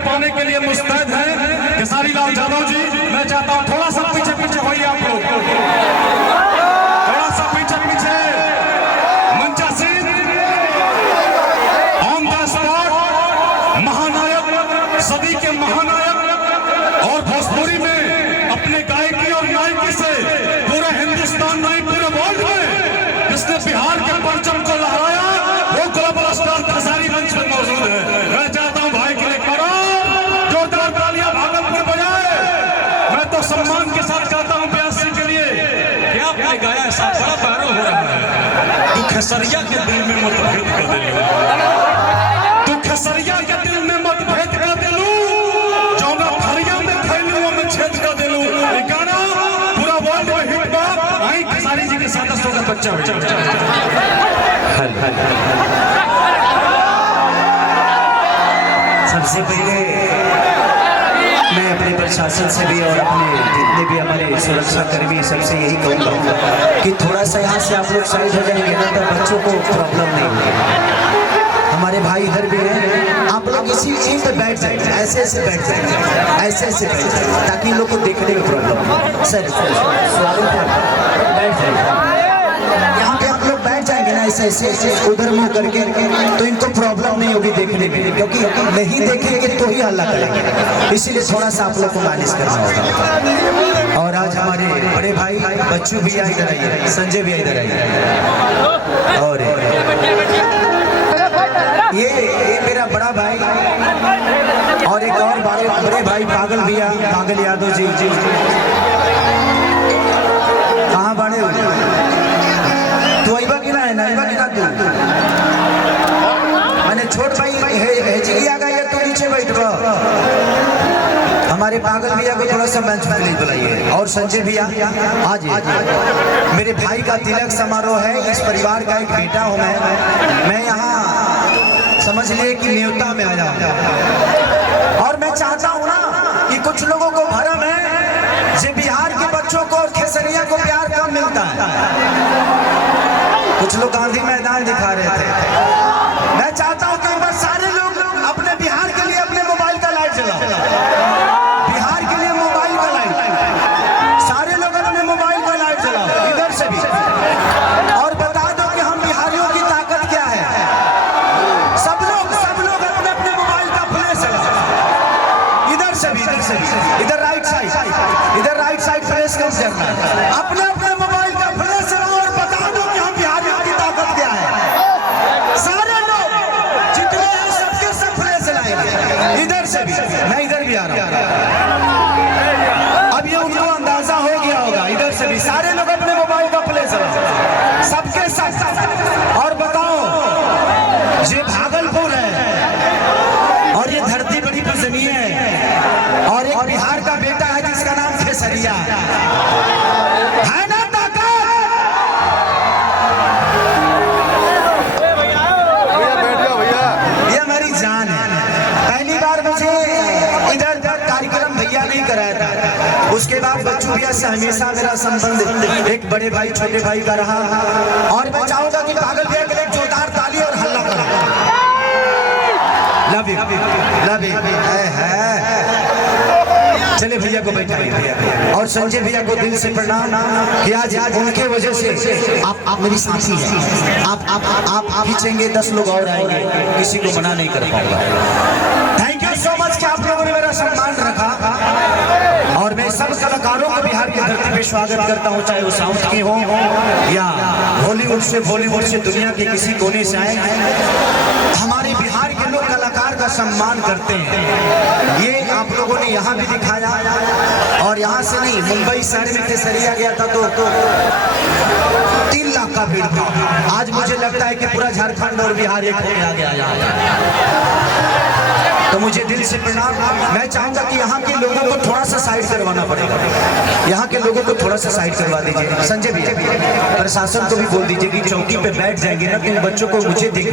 पाने के लिए मुस्तैद हैं खेसारी लाल यादव जी। मैं चाहता हूं थोड़ा सा पीछे पीछे होइए आप लोग, थोड़ा सा पीछे पीछे। मंचासीन ऑन द स्पॉट महानायक, सदी के महानायक और भोजपुरी में अपने गायकी और नायकी से पूरे हिंदुस्तान नहीं पूरे वर्ल्ड में जिसने बिहार के परचम को लहराया वो ग्लोबल स्टार खेसारी मंच पर मौजूद है। मैं चाहता हूं भाई के लिए करो जोरदार तालियां भागलपुर बजाए। मैं तो सम्मान के साथ कहता हूं प्यास के लिए क्या आपने गाया ऐसा बड़ा पैरो हो रहा है। तू खेसरिया के दिल में मतभेद कर दे, तू खेसरिया के दिल में मतभेद कर दे लू, जो मैं फरिया में फैलू में छेद कर दे लू। ये गाना पूरा वर्ल्ड में हिट बा। आई खेसारी जी के साथ का बच्चा सबसे पहले मैं अपने प्रशासन से भी और अपने जितने भी हमारे सुरक्षा कर्मी सबसे यही कहूँगा कि थोड़ा सा यहाँ से आप लोग साइड हो जाएंगे ना तो बच्चों को प्रॉब्लम नहीं होगी। हमारे भाई इधर भी हैं, आप लोग इसी यहीं पे बैठ जाए, ऐसे ऐसे बैठ जाए, ऐसे ऐसे बैठ जाए ताकि लोग को देखने में प्रॉब्लम। सर स्वागत है, बैठ जाए यहाँ पे आप लोग बैठ जाएंगे ना ऐसे ऐसे उधर मुंह करके तो इनको प्रॉब्लम नहीं होगी देखने में, क्योंकि नहीं देखेंगे तो ही हल्ला करेंगे। इसीलिए थोड़ा सा आप लोग को मालिश करना होगा। और आज हमारे बड़े भाई बच्चू भैया इधर आइए, संजय भैया इधर आइए, और ये मेरा बड़ा भाई और एक और बड़े भाई पागल भैया, पागल यादव जी। कहाँ बड़े हो तू आइबा कि ना है ना तू मैंने छोट भाई हेजी आ गया तू नीचे बैठ रहा। हमारे पागल भैया को थोड़ा सा मंच पर बुलाइए। और संजय भैया आज मेरे भाई का तिलक समारोह है, इस परिवार का एक बेटा हूँ मैं यहाँ समझ लिए कि न्योता में आया और मैं चाहता हूँ ना कि कुछ लोगों को भरम है जो बिहार के बच्चों को और खेसरिया को प्यार कम मिलता है। कुछ लोग गांधी मैदान दिखा रहे थे। मैं चाहता हूं कि बस सारे लोग अपने बिहार के लिए अपने मोबाइल का लाइट जलाओ, बिहार के लिए मोबाइल का लाइट, सारे लोग अपने मोबाइल का लाइट जलाओ इधर से भी, और बता दो कि हम बिहारियों की ताकत क्या है। सब लोग अपने अपने मोबाइल का फ्लैश जलाओ इधर से भी, इधर राइट साइड फ्लैश कम करना है, अपने अपने मोबाइल का फ्लैश जलाओ और बता दो कि हम बिहारियों की ताकत क्या है। सारे लोग जितने हैं सबके सब फ्लैश जलाएंगे इधर से भी, मैं इधर भी आ रहा हूँ। अब ये उनको अंदाजा हो गया होगा, इधर से भी सारे लोग अपने मोबाइल का फ्लैश जलाओ सबके साथ। और बताओ ये भागलपुर है और ये धरती बड़ी पसंदी है और एक बिहार का बेटा है जिसका नाम खेसरिया है ना। ये हमारी जान है। पहली बार मुझे इधर कार्यक्रम भैया नहीं कराया था, उसके बाद बच्चू भैया से हमेशा मेरा संबंध एक बड़े भाई छोटे भाई का रहा। और मैं चाहूंगा कि पागल भैया के लिए जोरदार ताली और हल्ला करो। लव यू चले भैया को बैठाइए भैया। और संजय भैया को दिल से प्रणाम कि आज उनके वजह से आप मेरी साथी हैं। आप खींचेंगे 10 लोग और आएंगे, किसी को मना नहीं कर पाऊंगा। थैंक यू सो मच कि आप लोगों ने मेरा सम्मान रखा। और मैं सब कलाकारों को बिहार की धरती पे स्वागत करता हूँ, चाहे वो साउथ के हों या हॉलीवुड से बॉलीवुड से दुनिया के किसी कोने से आए। हमारे बिहार के लोग कलाकार का सम्मान करते हैं, ये आप लोगों ने यहाँ भी दिखाया। और यहाँ से नहीं, मुंबई शहर में खेसरिया गया था तो 3 लाख का भीड़ था। आज मुझे लगता है कि पूरा झारखंड और बिहार एक होने आ गया यहाँ। तो मुझे दिल से प्रणाम। मैं चाहूंगा कि यहाँ के लोगों को थोड़ा सा साइड करवाना पड़ेगा, यहाँ के लोगों को थोड़ा सा साइड करवा दीजिए। संजय भैया प्रशासन को भी बोल दीजिए कि चौकी पे बैठ जाएंगे ना तो बच्चों को मुझे देख